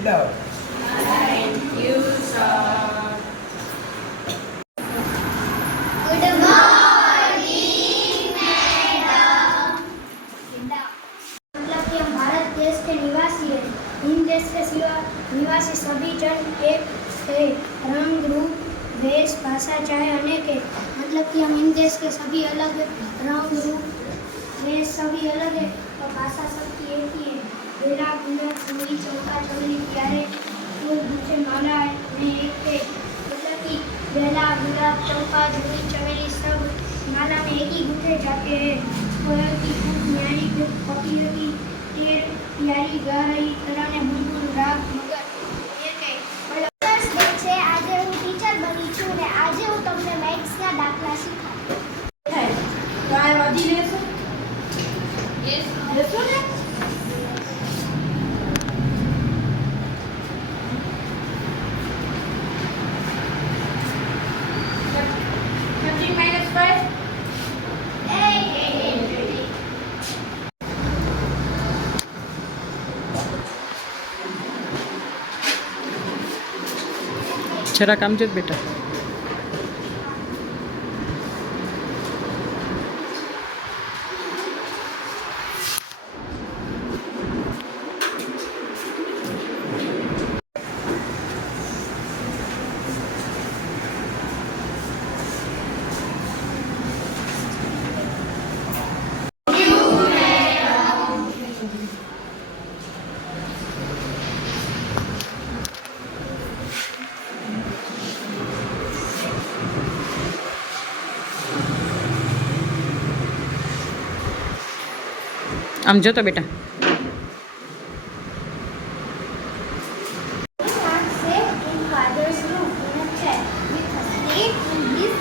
sit down. Thank you, sir. Good morning, madam. मतलब कि हम भारत देश के निवासी हैं। इन देश के सिवा निवासी सभी जन एक है। रंग रूप वेश भाषा चाहे अनेक है। मतलब कि हम इन देश के सभी अलग है। रंग रूप वेश सभी अलग है और भाषा सबकी एक ही है। बेला गुलाब चमेली चंपा चमेली प्यारे फूल गुच्छे माला में एक है। मतलब कि बेला गुलाब चंपा चमेली चमेली सब माला में एक ही गुथे जाते हैं। कोयल की खूब न्यारी पपीहों की टेर प्यारी गा रही तराने बुलबुल राग मगर ये के ફર્સ્ટ ડે છે આજે હું ટીચર બની છું ને આજે હું તમને મેથ્સના દાખલા શીખવાડીશ. તો આ વધી લેશો? યસ લેશો ને? जरा काम जो बेटा आम जो तो बेटा Say in father's room in a chair with a slate in his